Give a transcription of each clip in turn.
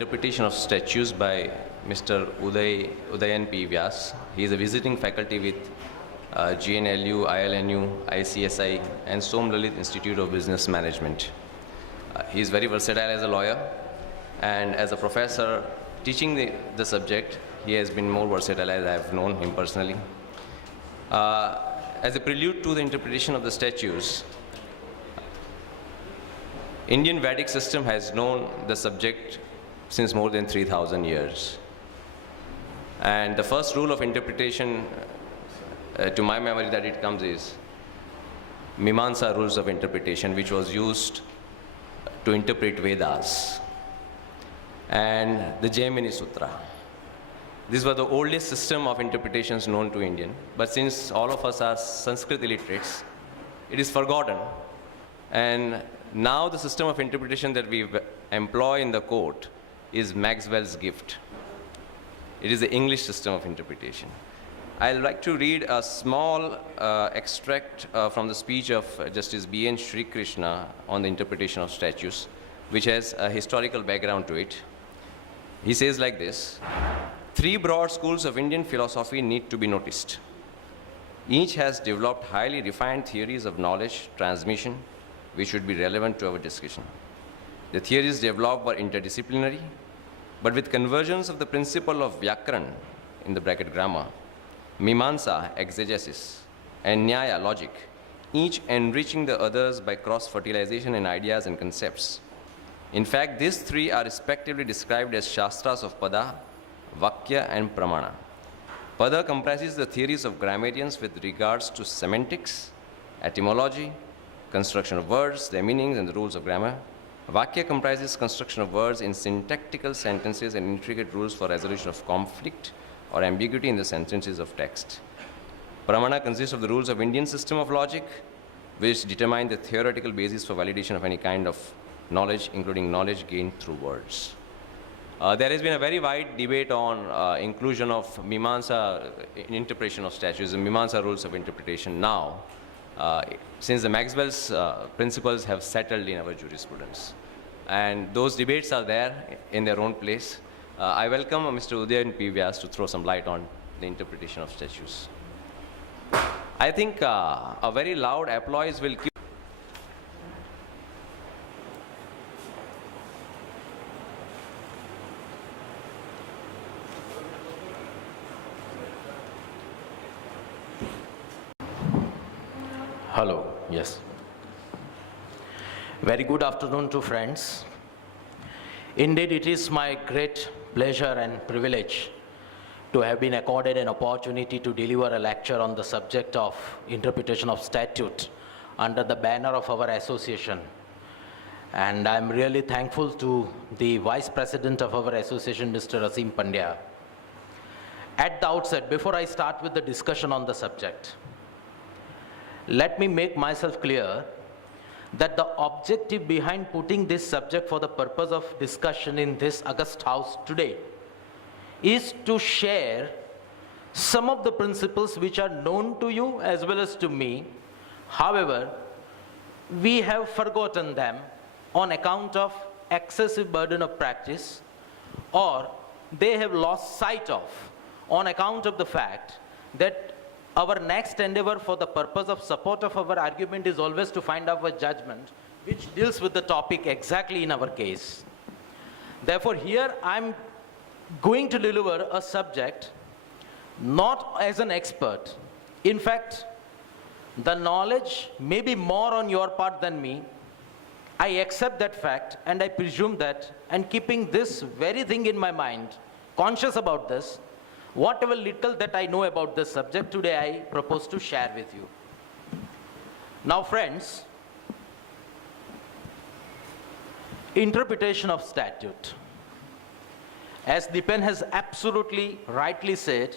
Interpretation of Statutes by Mr. Udayan P. Vyas. He is a visiting faculty with GNLU, ILNU, ICSI, and Somlalit Institute of Business Management. He is very versatile as a lawyer, and as a professor teaching the subject, he has been more versatile as I have known him personally. As a prelude to the interpretation of the statutes, Indian Vedic system has known the subject since more than 3,000 years. And the first rule of interpretation, to my memory that it comes, is Mimamsa rules of interpretation, which was used to interpret Vedas, and the Jaimini Sutra. These were the oldest system of interpretations known to Indian, but since all of us are Sanskrit illiterates, it is forgotten. And now the system of interpretation that we employ in the court is Maxwell's gift. It is the English system of interpretation. I'd like to read a small extract from the speech of Justice B.N. Shree Krishna on the interpretation of statutes, which has a historical background to it. He says like this: three broad schools of Indian philosophy need to be noticed. Each has developed highly refined theories of knowledge transmission, which should be relevant to our discussion. The theories developed were interdisciplinary, but with convergence of the principle of Vyakaran, in the bracket grammar, Mimamsa, exegesis, and Nyaya, logic, each enriching the others by cross-fertilization in ideas and concepts. In fact, these three are respectively described as Shastras of Pada, Vakya, and Pramana. Pada comprises the theories of grammarians with regards to semantics, etymology, construction of words, their meanings, and the rules of grammar. Vakya comprises construction of words in syntactical sentences and intricate rules for resolution of conflict or ambiguity in the sentences of text. Pramana consists of the rules of Indian system of logic, which determine the theoretical basis for validation of any kind of knowledge, including knowledge gained through words. There has been a very wide debate on inclusion of Mimamsa in interpretation of statutes, and Mimamsa rules of interpretation now, since the Maxwell's principles have settled in our jurisprudence. And those debates are there in their own place. I welcome Mr. Udayan P. Vyas to throw some light on the interpretation of statutes. I think a very loud applause will keep. Hello, yes. Very good afternoon to friends. Indeed, it is my great pleasure and privilege to have been accorded an opportunity to deliver a lecture on the subject of interpretation of statute under the banner of our association. And I'm really thankful to the Vice President of our association, Mr. Asim Pandya. At the outset, before I start with the discussion on the subject, let me make myself clear that the objective behind putting this subject for the purpose of discussion in this august house today is to share some of the principles which are known to you as well as to me. However, we have forgotten them on account of excessive burden of practice, or they have lost sight of on account of the fact that our next endeavor for the purpose of support of our argument is always to find out a judgment which deals with the topic exactly in our case. Therefore, here I'm going to deliver a subject not as an expert. In fact, the knowledge may be more on your part than me. I accept that fact, and I presume that, and keeping this very thing in my mind, conscious about this, whatever little that I know about this subject today, I propose to share with you. Now, friends, interpretation of statute. As Dipen has absolutely rightly said,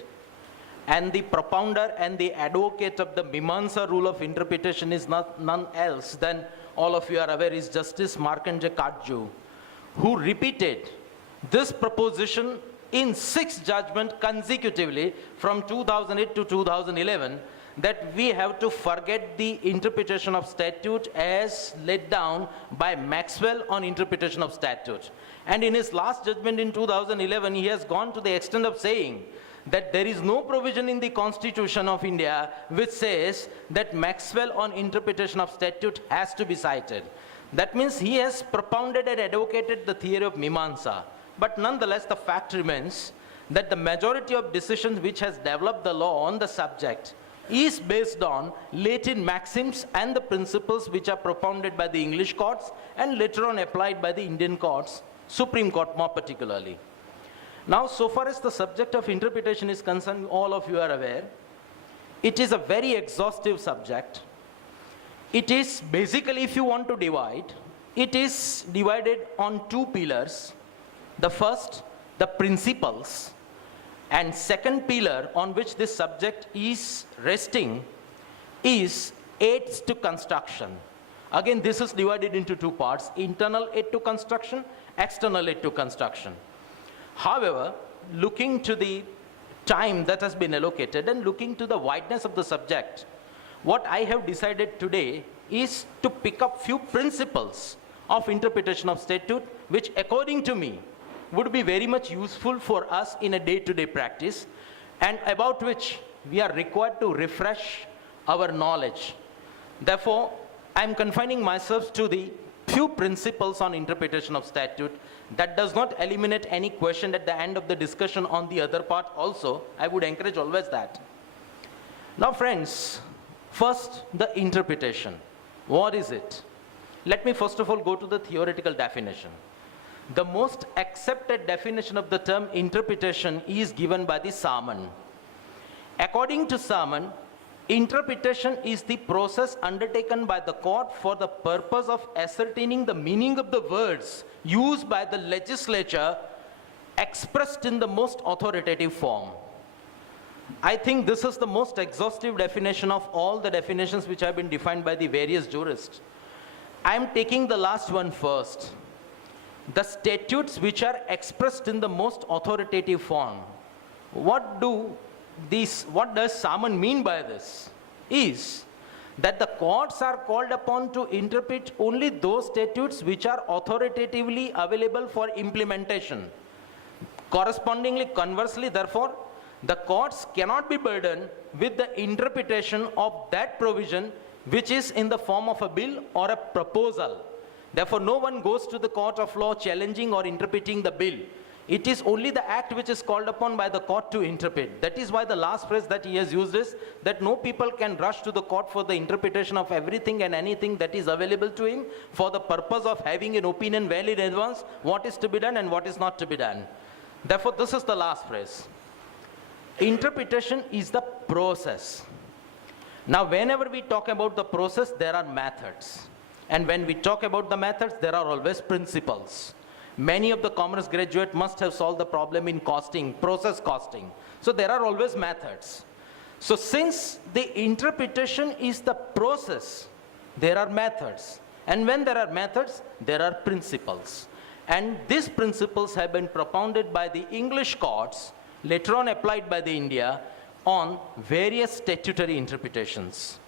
and the propounder and the advocate of the Mimamsa rule of interpretation is none else than, all of you are aware, is Justice Markandeya Katju, who repeated this proposition in 6 judgments consecutively from 2008 to 2011, that we have to forget the interpretation of statute as laid down by Maxwell on interpretation of statute. And in his last judgment in 2011, he has gone to the extent of saying that there is no provision in the Constitution of India which says that Maxwell on interpretation of statute has to be cited. That means he has propounded and advocated the theory of Mimamsa. But nonetheless, the fact remains that the majority of decisions which has developed the law on the subject is based on Latin maxims and the principles which are propounded by the English courts and later on applied by the Indian courts, Supreme Court more particularly. Now, so far as the subject of interpretation is concerned, all of you are aware, it is a very exhaustive subject. It is basically, if you want to divide, it is divided on two pillars. The first, the principles, and second pillar on which this subject is resting is aids to construction. Again, this is divided into two parts, internal aid to construction, external aid to construction. However, looking to the time that has been allocated and looking to the wideness of the subject, what I have decided today is to pick up few principles of interpretation of statute, which according to me would be very much useful for us in a day-to-day practice, and about which we are required to refresh our knowledge. Therefore, I am confining myself to the few principles on interpretation of statute. That does not eliminate any question at the end of the discussion on the other part also. I would encourage always that. Now friends, first the interpretation. What is it? Let me first of all go to the theoretical definition. The most accepted definition of the term interpretation is given by the Salmon. According to Salmon, interpretation is the process undertaken by the court for the purpose of ascertaining the meaning of the words used by the legislature expressed in the most authoritative form. I think this is the most exhaustive definition of all the definitions which have been defined by the various jurists. I am taking the last one first. The statutes which are expressed in the most authoritative form. What does Salmon mean by this? Is that the courts are called upon to interpret only those statutes which are authoritatively available for implementation. Correspondingly, conversely, therefore, the courts cannot be burdened with the interpretation of that provision which is in the form of a bill or a proposal. Therefore, no one goes to the court of law challenging or interpreting the bill. It is only the act which is called upon by the court to interpret. That is why the last phrase that he has used is that no people can rush to the court for the interpretation of everything and anything that is available to him for the purpose of having an opinion well in advance what is to be done and what is not to be done. Therefore, this is the last phrase. Interpretation is the process. Now, whenever we talk about the process, there are methods. And when we talk about the methods, there are always principles. Many of the commerce graduates must have solved the problem in costing, process costing. So there are always methods. So since the interpretation is the process, there are methods. And when there are methods, there are principles. And these principles have been propounded by the English courts, later on applied by the India, on various statutory interpretations.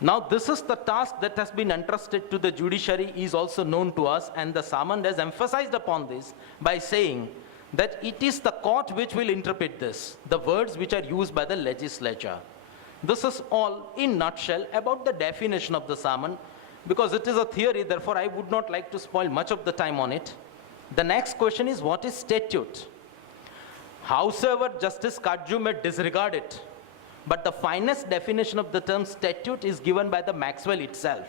Now, this is the task that has been entrusted to the judiciary is also known to us, and the Salmon has emphasized upon this by saying that it is the court which will interpret this, the words which are used by the legislature. This is all in nutshell about the definition of the Salmon. Because it is a theory, therefore I would not like to spoil much of the time on it. The next question is, what is statute? Howsoever Justice Kaju may disregard it, but the finest definition of the term statute is given by the Maxwell itself,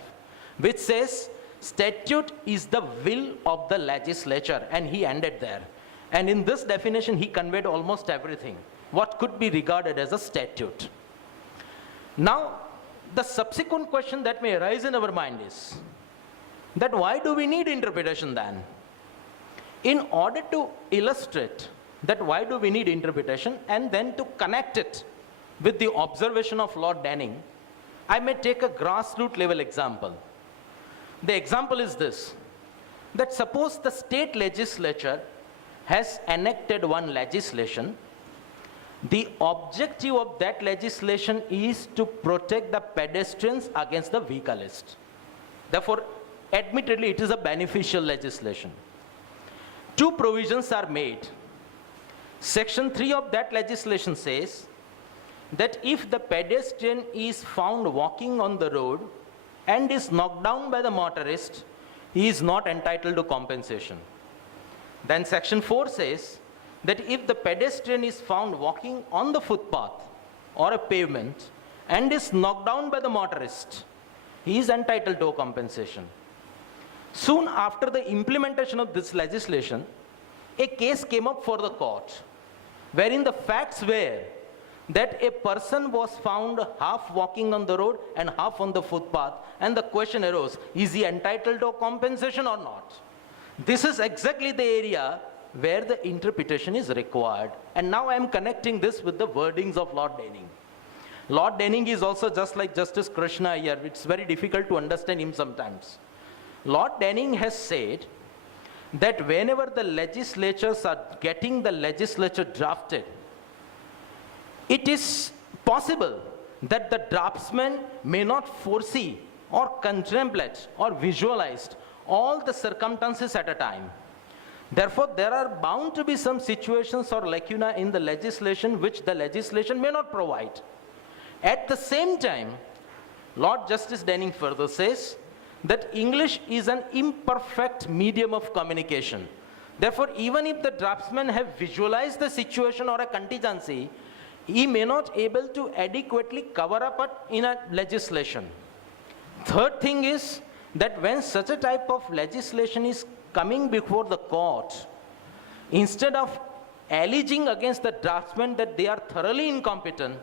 which says statute is the will of the legislature, and he ended there. And in this definition, he conveyed almost everything, what could be regarded as a statute. Now, the subsequent question that may arise in our mind is that why do we need interpretation then? In order to illustrate that why do we need interpretation and then to connect it with the observation of Lord Denning, I may take a grassroots level example. The example is this, that suppose the state legislature has enacted one legislation The objective of that legislation is to protect the pedestrians against the vehiclists. Therefore, admittedly, it is a beneficial legislation. Two provisions are made. Section 3 of that legislation says that if the pedestrian is found walking on the road and is knocked down by the motorist, he is not entitled to compensation. Then section 4 says that if the pedestrian is found walking on the footpath or a pavement and is knocked down by the motorist, he is entitled to compensation. Soon after the implementation of this legislation, a case came up for the court wherein the facts were that a person was found half walking on the road and half on the footpath, and the question arose, is he entitled to compensation or not? This is exactly the area where the interpretation is required. And now I am connecting this with the wordings of Lord Denning. Lord Denning is also just like Justice Krishna here. It's very difficult to understand him sometimes. Lord Denning has said that whenever the legislatures are getting the legislature drafted, it is possible that the draftsman may not foresee or contemplate or visualize all the circumstances at a time. Therefore, there are bound to be some situations or lacuna in the legislation which the legislation may not provide. At the same time, Lord Justice Denning further says that English is an imperfect medium of communication. Therefore, even if the draftsman have visualized the situation or a contingency, he may not able to adequately cover up in a legislation. Third thing is that when such a type of legislation is coming before the court, instead of alleging against the draftsman that they are thoroughly incompetent,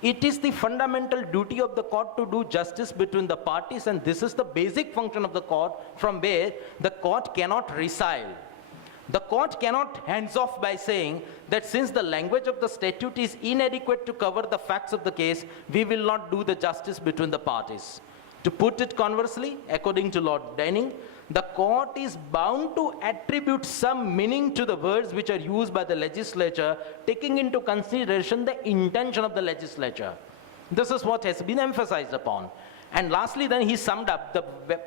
it is the fundamental duty of the court to do justice between the parties, and this is the basic function of the court from where the court cannot resile. The court cannot hands off by saying that since the language of the statute is inadequate to cover the facts of the case, we will not do the justice between the parties. To put it conversely, according to Lord Denning, the court is bound to attribute some meaning to the words which are used by the legislature, taking into consideration the intention of the legislature. This is what has been emphasized upon. And lastly, then he summed up the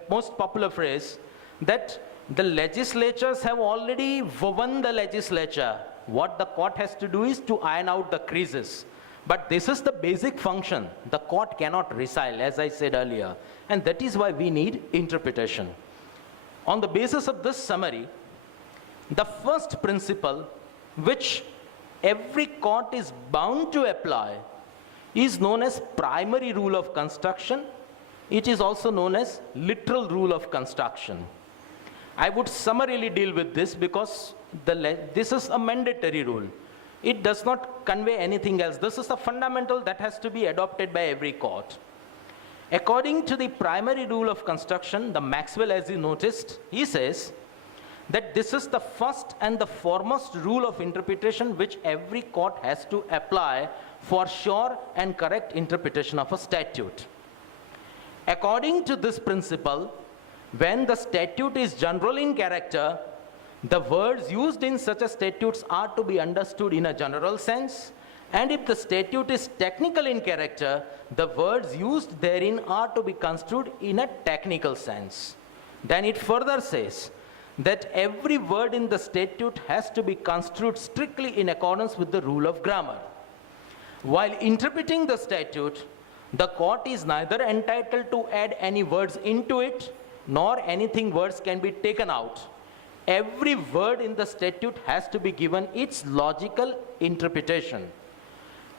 most popular phrase that the legislatures have already woven the legislature. What the court has to do is to iron out the creases. But this is the basic function. The court cannot resile, as I said earlier. And that is why we need interpretation. On the basis of this summary, the first principle which every court is bound to apply is known as primary rule of construction. It is also known as literal rule of construction. I would summarily deal with this because this is a mandatory rule. It does not convey anything else. This is a fundamental that has to be adopted by every court. According to the primary rule of construction, the Maxwell, as you noticed, he says that this is the first and the foremost rule of interpretation which every court has to apply for sure and correct interpretation of a statute. According to this principle, when the statute is general in character, the words used in such a statutes are to be understood in a general sense, and if the statute is technical in character, the words used therein are to be construed in a technical sense. Then it further says that every word in the statute has to be construed strictly in accordance with the rule of grammar. While interpreting the statute, the court is neither entitled to add any words into it, nor anything words can be taken out. Every word in the statute has to be given its logical interpretation.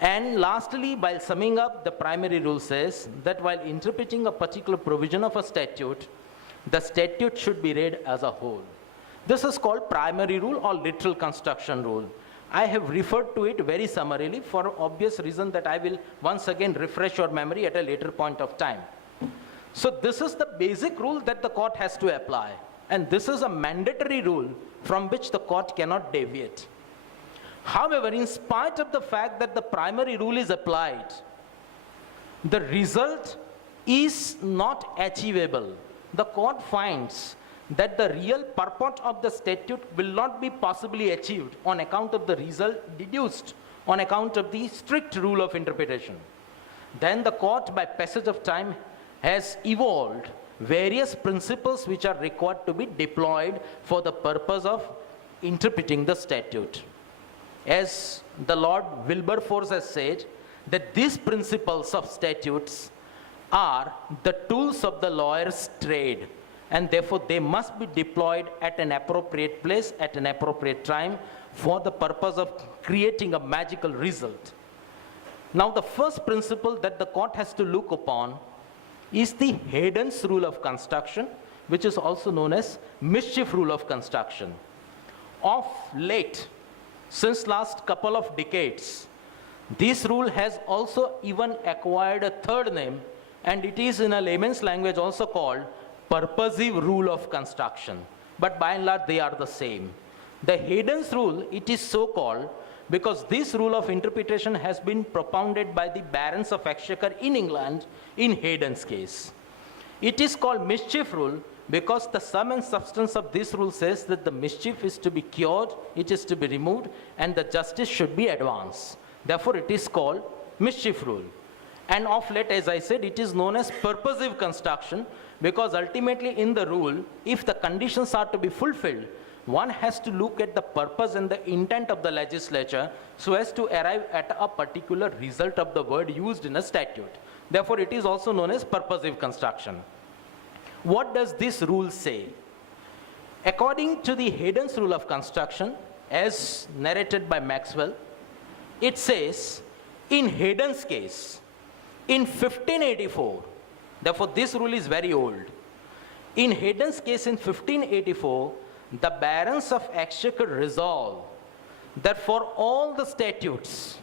And lastly, while summing up, the primary rule says that while interpreting a particular provision of a statute, the statute should be read as a whole. This is called primary rule or literal construction rule. I have referred to it very summarily for obvious reason that I will once again refresh your memory at a later point of time. So this is the basic rule that the court has to apply. And this is a mandatory rule from which the court cannot deviate. However, in spite of the fact that the primary rule is applied, the result is not achievable. The court finds that the real purport of the statute will not be possibly achieved on account of the result deduced on account of the strict rule of interpretation. Then the court, by passage of time, has evolved various principles which are required to be deployed for the purpose of interpreting the statute. As the Lord Wilberforce has said, that these principles of statutes are the tools of the lawyer's trade, and therefore they must be deployed at an appropriate place, at an appropriate time, for the purpose of creating a magical result. Now, the first principle that the court has to look upon is the Hayden's rule of construction, which is also known as Mischief rule of construction. Of late, since last couple of decades, this rule has also even acquired a third name, and it is in a layman's language also called purposive rule of construction. But by and large, they are the same. The Hayden's rule, it is so called because this rule of interpretation has been propounded by the barons of Exchequer in England in Hayden's case. It is called mischief rule because the sum and substance of this rule says that the mischief is to be cured, it is to be removed, and the justice should be advanced. Therefore, it is called mischief rule. And of late, as I said, it is known as purposive construction because ultimately in the rule, if the conditions are to be fulfilled, one has to look at the purpose and the intent of the legislature so as to arrive at a particular result of the word used in a statute. Therefore, it is also known as purposive construction. What does this rule say? According to the Hayden's rule of construction, as narrated by Maxwell, it says, in Hayden's case, in 1584, therefore this rule is very old. In Hayden's case in 1584, the barons of Exchequer resolve that for all the statutes,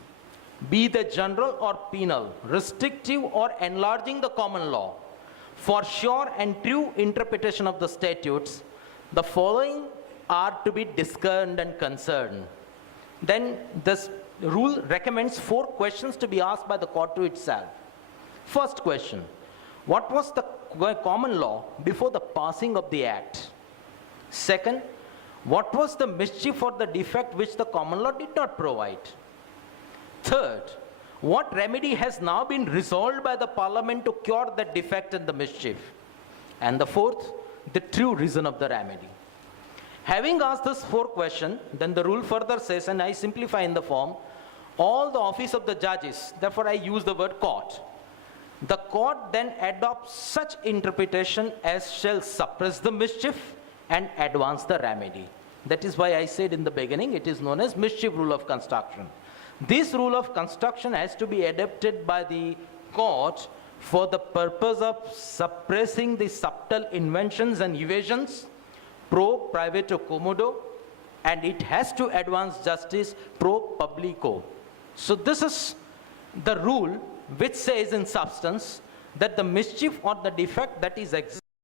be they general or penal, restrictive or enlarging the common law, for sure and true interpretation of the statutes, the following are to be discerned and concerned. Then this rule recommends 4 questions to be asked by the court to itself. First question, what was the common law before the passing of the act? Second, what was the mischief or the defect which the common law did not provide? Third, what remedy has now been resolved by the parliament to cure that defect and the mischief? And the fourth, the true reason of the remedy. Having asked this 4 questions, then the rule further says, and I simplify in the form, all the office of the judges, therefore I use the word court. The court then adopts such interpretation as shall suppress the mischief and advance the remedy. That is why I said in the beginning, it is known as mischief rule of construction. This rule of construction has to be adopted by the court for the purpose of suppressing the subtle inventions and evasions pro privato commodo, and it has to advance justice pro publico. So this is the rule which says in substance that the mischief or the defect that is existing